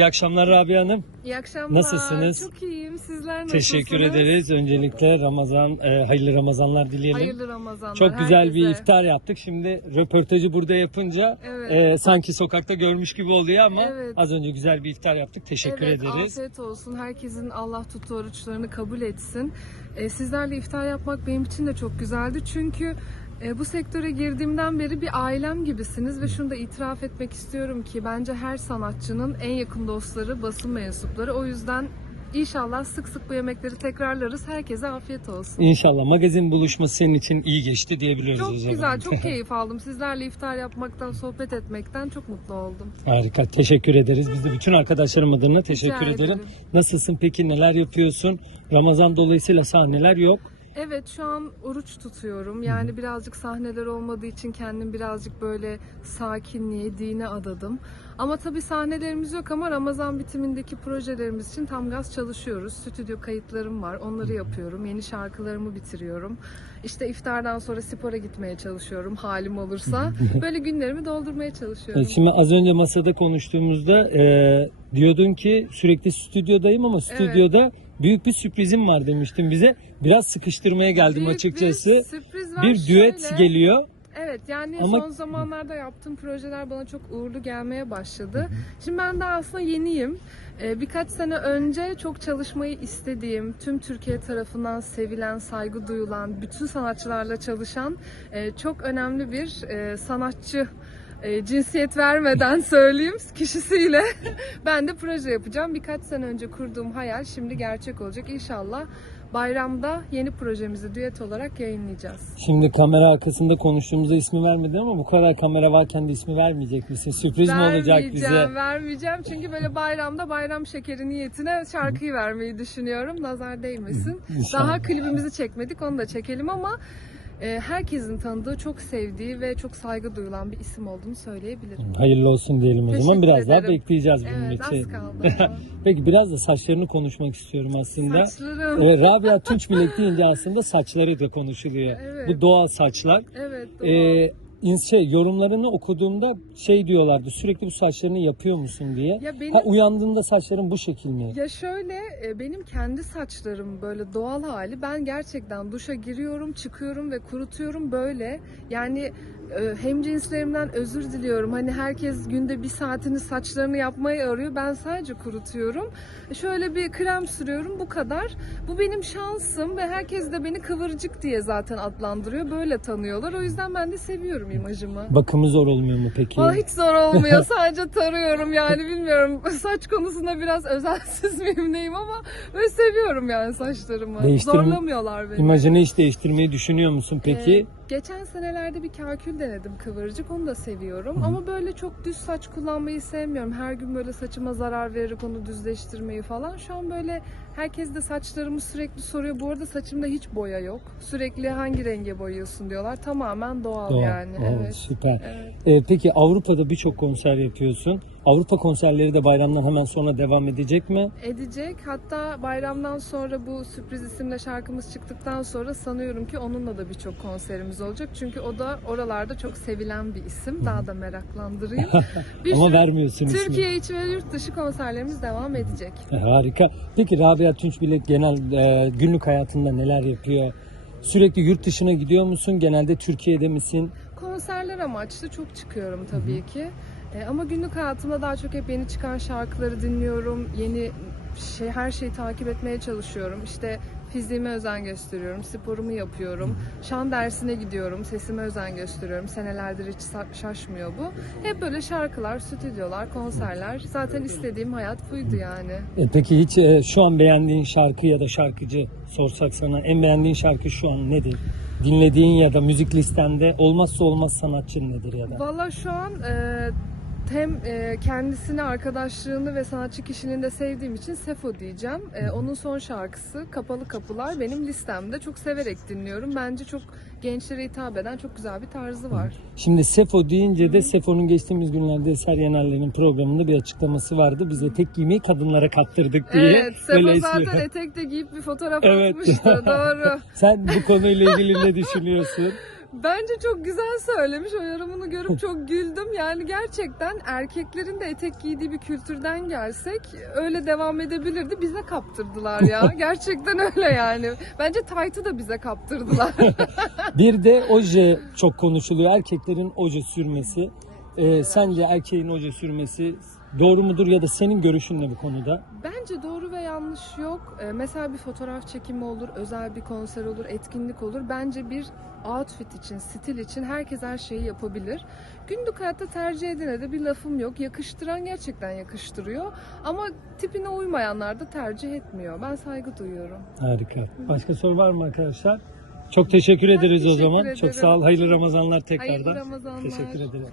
İyi akşamlar Rabia Hanım. İyi akşamlar. Nasılsınız? Çok iyiyim. Sizler nasılsınız? Teşekkür ederiz. Öncelikle Ramazan, e, hayırlı Ramazanlar dileyelim. Hayırlı Ramazanlar. Çok güzel bir herkese. iftar yaptık. Şimdi röportajı burada yapınca Evet. e, sanki sokakta görmüş gibi oluyor ama Evet. az önce güzel bir iftar yaptık. Teşekkür evet, ederiz. afiyet olsun. Herkesin Allah tuttuğu oruçlarını kabul etsin. Ee, sizlerle iftar yapmak benim için de çok güzeldi. Çünkü e, bu sektöre girdiğimden beri bir ailem gibisiniz ve şunu da itiraf etmek istiyorum ki bence her sanatçının en yakın dostları basın mensupları. O yüzden inşallah sık sık bu yemekleri tekrarlarız. Herkese afiyet olsun. İnşallah magazin buluşması senin için iyi geçti diyebiliriz. Çok o zaman. güzel, çok keyif aldım. Sizlerle iftar yapmaktan, sohbet etmekten çok mutlu oldum. Harika. Teşekkür ederiz. Biz de bütün arkadaşlarım adına teşekkür Rica ederim. ederim. Nasılsın peki? Neler yapıyorsun? Ramazan dolayısıyla sahneler yok. Evet şu an oruç tutuyorum. Yani birazcık sahneler olmadığı için kendim birazcık böyle sakinliğe, dine adadım. Ama tabii sahnelerimiz yok ama Ramazan bitimindeki projelerimiz için tam gaz çalışıyoruz. Stüdyo kayıtlarım var. Onları yapıyorum. Yeni şarkılarımı bitiriyorum. İşte iftardan sonra spora gitmeye çalışıyorum halim olursa. Böyle günlerimi doldurmaya çalışıyorum. Şimdi az önce masada konuştuğumuzda e, diyordun ki sürekli stüdyodayım ama stüdyoda büyük bir sürprizim var demiştin bize. Biraz sıkıştırmaya geldim Büyük açıkçası. Bir, sürpriz var. Bir düet Şöyle- geliyor. Evet yani Ama- son zamanlarda yaptığım projeler bana çok uğurlu gelmeye başladı. Şimdi ben de aslında yeniyim. Ee, birkaç sene önce çok çalışmayı istediğim, tüm Türkiye tarafından sevilen, saygı duyulan, bütün sanatçılarla çalışan e, çok önemli bir e, sanatçı e, cinsiyet vermeden söyleyeyim kişisiyle ben de proje yapacağım. Birkaç sene önce kurduğum hayal şimdi gerçek olacak. İnşallah bayramda yeni projemizi düet olarak yayınlayacağız. Şimdi kamera arkasında konuştuğumuzda ismi vermedin ama bu kadar kamera varken de ismi vermeyecek misin? Sürpriz mi olacak bize? Vermeyeceğim, vermeyeceğim. Çünkü böyle bayramda bayram şekeri niyetine şarkıyı vermeyi düşünüyorum. Nazar değmesin. İnşallah. Daha klibimizi çekmedik, onu da çekelim ama herkesin tanıdığı, çok sevdiği ve çok saygı duyulan bir isim olduğunu söyleyebilirim. Hayırlı olsun diyelim o zaman. Biraz daha ederim. bekleyeceğiz bunun Evet, için. az kaldı. Peki biraz da saçlarını konuşmak istiyorum aslında. Saçlarım. Ee, Rabia Tunç Bilek deyince aslında saçları da konuşuluyor. Evet. Bu doğal saçlar. Evet, doğal. Ee, şey, yorumlarını okuduğumda şey diyorlardı sürekli bu saçlarını yapıyor musun diye. Ya benim- Ha uyandığında saçların bu şekil mi? Ya şöyle e, benim kendi saçlarım böyle doğal hali. Ben gerçekten duşa giriyorum, çıkıyorum ve kurutuyorum böyle. Yani hem cinslerimden özür diliyorum. Hani herkes günde bir saatini saçlarını yapmayı arıyor. Ben sadece kurutuyorum. Şöyle bir krem sürüyorum bu kadar. Bu benim şansım ve herkes de beni kıvırcık diye zaten adlandırıyor. Böyle tanıyorlar. O yüzden ben de seviyorum imajımı. Bakımı zor olmuyor mu peki? Valla hiç zor olmuyor. Sadece tarıyorum yani bilmiyorum. Saç konusunda biraz özensiz miyim neyim ama böyle seviyorum yani saçlarımı. Değiştirme- Zorlamıyorlar beni. İmajını hiç değiştirmeyi düşünüyor musun peki? Ee, geçen senelerde bir kakül denedim kıvırcık. Onu da seviyorum. Ama böyle çok düz saç kullanmayı sevmiyorum. Her gün böyle saçıma zarar vererek onu düzleştirmeyi falan. Şu an böyle herkes de saçlarımı sürekli soruyor. Bu arada saçımda hiç boya yok. Sürekli hangi renge boyuyorsun diyorlar. Tamamen doğal, Doğal. yani. Oo, Evet. Süper. Evet. Ee, peki Avrupa'da birçok konser yapıyorsun. Avrupa konserleri de bayramdan hemen sonra devam edecek mi? edecek. Hatta bayramdan sonra bu sürpriz isimle şarkımız çıktıktan sonra sanıyorum ki onunla da birçok konserimiz olacak. Çünkü o da oralarda çok sevilen bir isim. Daha da meraklandırayım. Bir Ama sürü vermiyorsun ismini. Türkiye içi ve yurt dışı konserlerimiz devam edecek. E, Harika. Peki Rabia Tunç Bilek genel e, günlük hayatında neler yapıyor? Sürekli yurt dışına gidiyor musun? Genelde Türkiye'de misin? Konserler amaçlı çok çıkıyorum tabii ki. E, ama günlük hayatımda daha çok hep yeni çıkan şarkıları dinliyorum. Yeni şey her şeyi takip etmeye çalışıyorum. İşte fiziğime özen gösteriyorum, sporumu yapıyorum. Şan dersine gidiyorum, sesime özen gösteriyorum. Senelerdir hiç şaşmıyor bu. Hep böyle şarkılar, stüdyolar, konserler. Zaten istediğim hayat buydu yani. E, peki hiç e, şu an beğendiğin şarkı ya da şarkıcı sorsak sana en beğendiğin şarkı şu an nedir? Dinlediğin ya da müzik listende olmazsa olmaz sanatçın nedir ya da? Valla şu an e, hem e, kendisini, arkadaşlığını ve sanatçı kişiliğini de sevdiğim için Sefo diyeceğim. E, onun son şarkısı Kapalı Kapılar benim listemde. Çok severek dinliyorum. Bence çok gençlere hitap eden çok güzel bir tarzı var. Şimdi Sefo deyince de Sefo'nun geçtiğimiz günlerde Eser Yenerler'in programında bir açıklaması vardı. Biz etek giymeyi kadınlara kaptırdık diye. Evet, Sefo Böyle zaten etek de giyip bir fotoğraf Evet. atmıştı. Doğru. Sen bu konuyla ilgili ne düşünüyorsun? Bence çok güzel söylemiş. O yorumunu görüp çok güldüm. Yani gerçekten erkeklerin de etek giydiği bir kültürden gelsek öyle devam edebilirdi. Bize kaptırdılar ya. Gerçekten öyle yani. Bence taytı da bize kaptırdılar. Bir de oje çok konuşuluyor. Erkeklerin oje sürmesi. Ee, sence erkeğin oje sürmesi doğru mudur ya da senin görüşün ne bu konuda? Bence doğru ve yanlış yok. Ee, mesela bir fotoğraf çekimi olur, özel bir konser olur, etkinlik olur. Bence bir outfit için, stil için herkes her şeyi yapabilir. Günlük hayatta tercih edene de bir lafım yok. Yakıştıran gerçekten yakıştırıyor. Ama tipine uymayanlar da tercih etmiyor. Ben saygı duyuyorum. Harika. Başka soru var mı arkadaşlar? Çok teşekkür ederiz o teşekkür zaman. ederim. Çok sağ ol. Hayırlı Ramazanlar tekrardan. Hayırlı Ramazanlar. Teşekkür ederim.